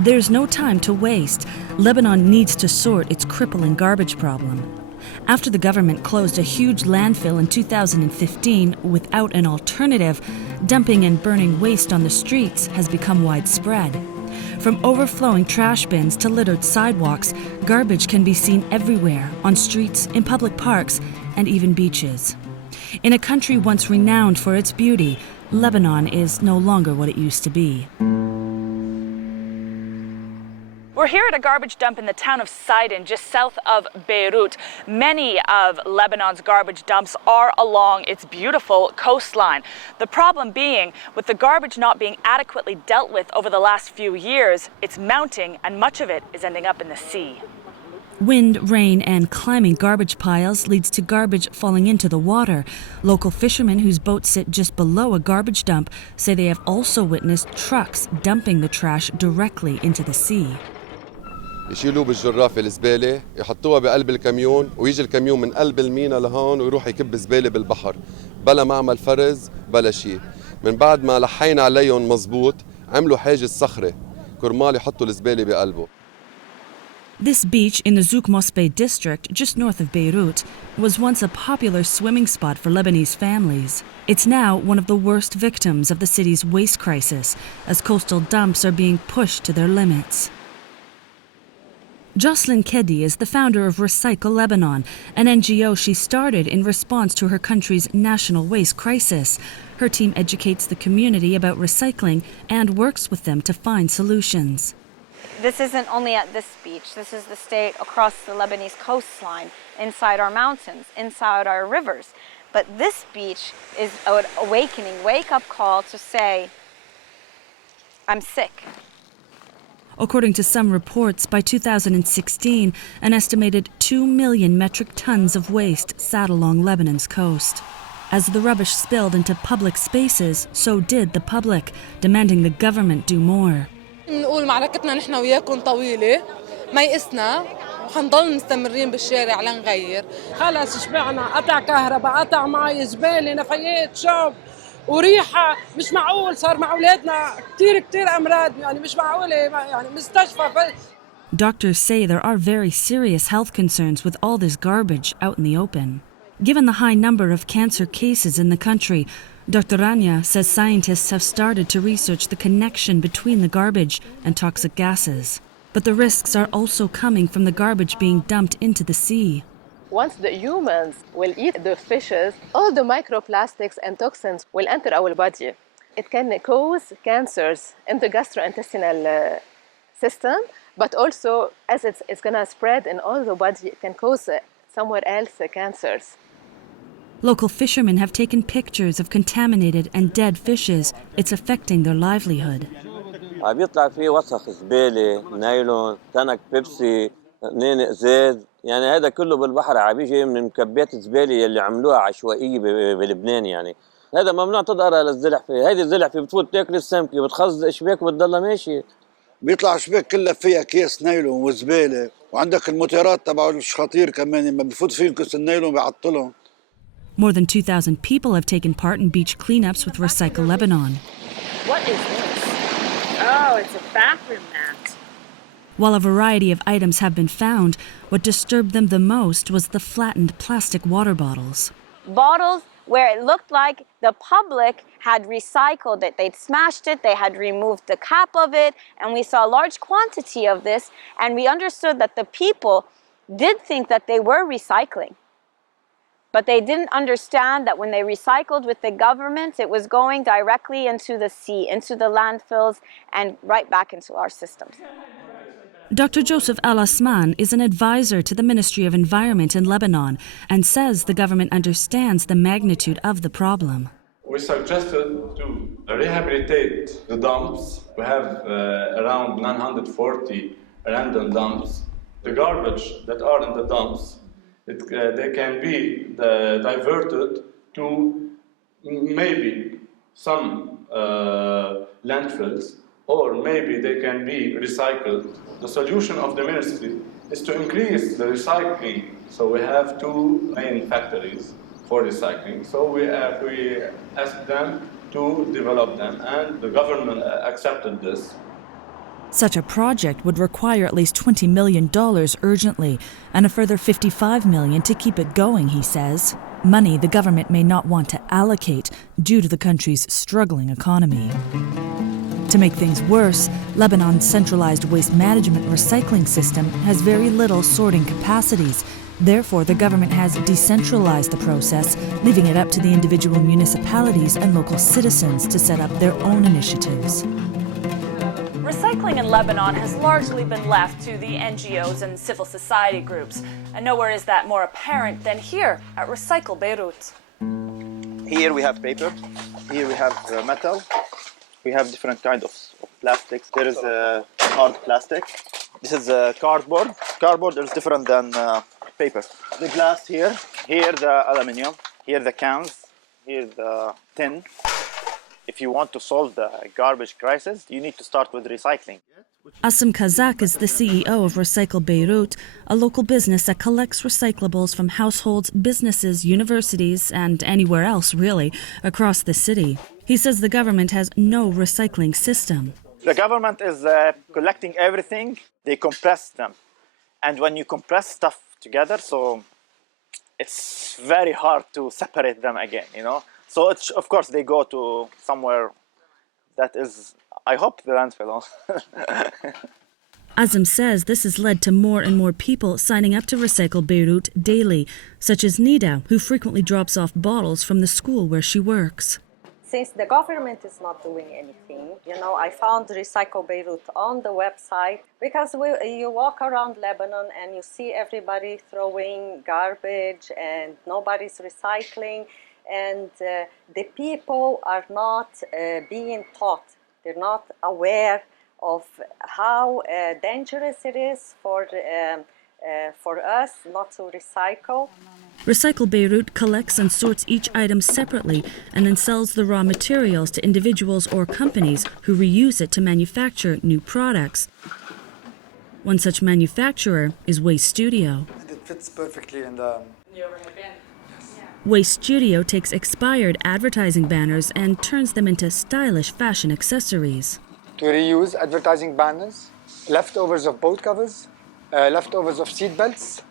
There's no time to waste. Lebanon needs to sort its crippling garbage problem. After the government closed a huge landfill in 2015 without an alternative, dumping and burning waste on the streets has become widespread. From overflowing trash bins to littered sidewalks, garbage can be seen everywhere, on streets, in public parks, and even beaches. In a country once renowned for its beauty, Lebanon is no longer what it used to be. We're here at a garbage dump in the town of Sidon, just south of Beirut. Many of Lebanon's garbage dumps are along its beautiful coastline. The problem being, with the garbage not being adequately dealt with over the last few years, it's mounting and much of it is ending up in the sea. Wind, rain, and climbing garbage piles leads to garbage falling into the water. Local fishermen whose boats sit just below a garbage dump say they have also witnessed trucks dumping the trash directly into the sea. يشيلوه بالجرافة الزبالة يحطوها بقلب الكاميون ويجي الكاميون من قلب المينا لهون ويروح يكب زبالة بالبحر بلا معمل فرز بلا شيء. من بعد ما لحينا عليهم مزبوط عملوا حاجز صخرة كرمال يحطوا الزبالة بقلبه. This beach in the Zouk Mosbeh district, just north of Beirut, was once a popular swimming spot for Lebanese families. It's now one of the worst victims of the city's waste crisis, as coastal dumps are being pushed to their limits. Jocelyn Keddy is the founder of Recycle Lebanon, an NGO she started in response to her country's national waste crisis. Her team educates the community about recycling and works with them to find solutions. This isn't only at this beach. This is the state across the Lebanese coastline, inside our mountains, inside our rivers. But this beach is an awakening, wake-up call to say, I'm sick. According to some reports, by 2016, an estimated 2 million metric tons of waste sat along Lebanon's coast. As the rubbish spilled into public spaces, so did the public, demanding the government do more. نقول معركتنا نحن وياكم طويلة ما يئسنا وحنضل مستمرين بالشارع لنغير. خلص شبعنا، قطع كهرباء، قطع مي، زبالة، نفايات، شوب وريحة. مش معقول صار مع أولادنا كتير أمراض، يعني مش معقولة يعني مستشفى. Doctors say there are very serious health concerns with all this garbage out in the open. Given the high number of cancer cases in the country, Dr. Rania says scientists have started to research the connection between the garbage and toxic gases. But the risks are also coming from the garbage being dumped into the sea. Once the humans will eat the fishes, all the microplastics and toxins will enter our body. It can cause cancers in the gastrointestinal system, but also as it's going to spread in all the body, it can cause somewhere else cancers. Local fishermen have taken pictures of contaminated and dead fishes. It's affecting their livelihood. بيطلع فيه وسخ زبالة، نايلون، تنك بيبسي، نينق زيت، يعني هذا كله بالبحر عبيجي من مكبات الزبالة اللي عملوها عشوائية بلبنان يعني. هذا ممنوع تدقرها للزلحفة، هذه الزلحفة بتفوت تاكل السمكة بتخزق شباك وبتضلها ماشية. بيطلع شباك كلها فيها كيس نايلون وزبالة، وعندك الموتيرات تبع الشخاطير كمان لما بفوت فيهم كيس النايلون بيعطلهم. More than 2,000 people have taken part in beach cleanups with Recycle Lebanon. What is this? Oh, it's a bathroom mat. While a variety of items have been found, what disturbed them the most was the flattened plastic water bottles. Bottles where it looked like the public had recycled it. They'd smashed it, they had removed the cap of it, and we saw a large quantity of this, and we understood that the people did think that they were recycling. But they didn't understand that when they recycled with the government, it was going directly into the sea, into the landfills, and right back into our systems. Dr. Joseph Al-Asman is an advisor to the Ministry of Environment in Lebanon and says the government understands the magnitude of the problem. We suggested to rehabilitate the dumps. We have around 940 random dumps. The garbage that are in the dumps, they can be diverted to maybe some landfills, or maybe they can be recycled. The solution of the ministry is to increase the recycling. So we have two main factories for recycling. So we ask them to develop them, and the government accepted this. Such a project would require at least $20 million urgently, and a further $55 million to keep it going, he says. Money the government may not want to allocate due to the country's struggling economy. To make things worse, Lebanon's centralized waste management recycling system has very little sorting capacities. Therefore, the government has decentralized the process, leaving it up to the individual municipalities and local citizens to set up their own initiatives. Recycling in Lebanon has largely been left to the NGOs and civil society groups, and nowhere is that more apparent than here at Recycle Beirut. Here we have paper, here we have metal, we have different kinds of plastics. There is hard plastic. This is cardboard. Cardboard is different than paper. The glass here the aluminium, here the cans, here the tin. If you want to solve the garbage crisis, you need to start with recycling. Asim Kazak is the CEO of Recycle Beirut, a local business that collects recyclables from households, businesses, universities, and anywhere else, really, across the city. He says the government has no recycling system. The government is collecting everything, they compress them. And when you compress stuff together, so it's very hard to separate them again, you know? So it's, of course, they go to somewhere that is, I hope, the landfill. Azim says this has led to more and more people signing up to Recycle Beirut daily, such as Nida, who frequently drops off bottles from the school where she works. Since the government is not doing anything, I found Recycle Beirut on the website because you walk around Lebanon and you see everybody throwing garbage and nobody's recycling. And the people are not being taught. They're not aware of how dangerous it is for us not to recycle. Recycle Beirut collects and sorts each item separately and then sells the raw materials to individuals or companies who reuse it to manufacture new products. One such manufacturer is Waste Studio. It fits perfectly in the Waste Studio takes expired advertising banners and turns them into stylish fashion accessories. to reuse advertising banners, leftovers of boat covers, leftovers of seat belts.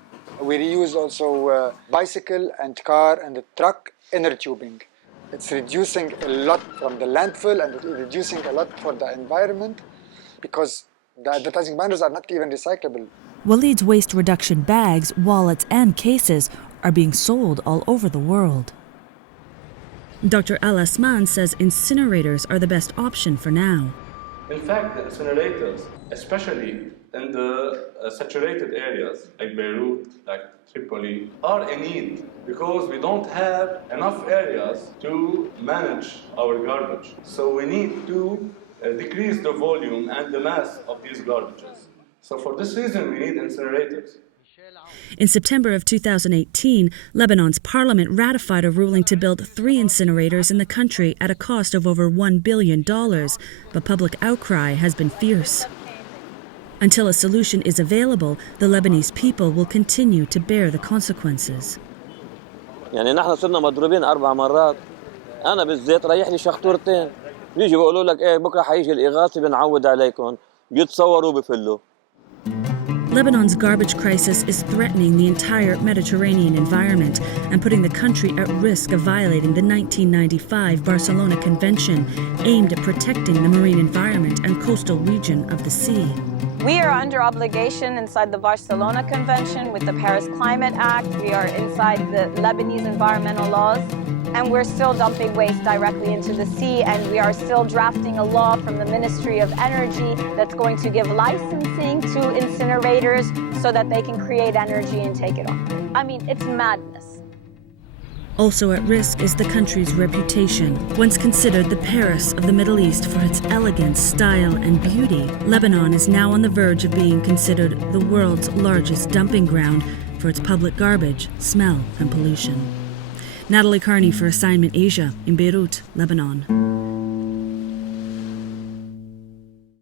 We reuse also bicycle and car and the truck inner tubing. It's reducing a lot from the landfill and reducing a lot for the environment because the advertising banners are not even recyclable. Walid's waste reduction bags, wallets and cases are being sold all over the world. Dr. Al-Asman says incinerators are the best option for now. In fact, the incinerators, especially in the saturated areas like Beirut, like Tripoli, are in need because we don't have enough areas to manage our garbage. So we need to decrease the volume and the mass of these garbages. So for this reason, we need incinerators. In September of 2018, Lebanon's parliament ratified a ruling to build 3 incinerators in the country at a cost of over $1 billion, but public outcry has been fierce. Until a solution is available, the Lebanese people will continue to bear the consequences. يعني نحن صرنا مضروبين 4 مرات. أنا بالذات رايح لي شخطورتين. بيجي بيقولوا لك إيه بكرة حيجي الإغاثة بنعود عليكم. بيتصوروا بفلوا. Lebanon's garbage crisis is threatening the entire Mediterranean environment and putting the country at risk of violating the 1995 Barcelona Convention aimed at protecting the marine environment and coastal region of the sea. We are under obligation inside the Barcelona Convention with the Paris Climate Act. We are inside the Lebanese environmental laws. And we're still dumping waste directly into the sea, and we are still drafting a law from the Ministry of Energy that's going to give licensing to incinerators so that they can create energy and take it off. I mean, it's madness. Also at risk is the country's reputation. Once considered the Paris of the Middle East for its elegance, style, and beauty, Lebanon is now on the verge of being considered the world's largest dumping ground for its public garbage, smell, and pollution. Natalie Carney for Assignment Asia in Beirut, Lebanon.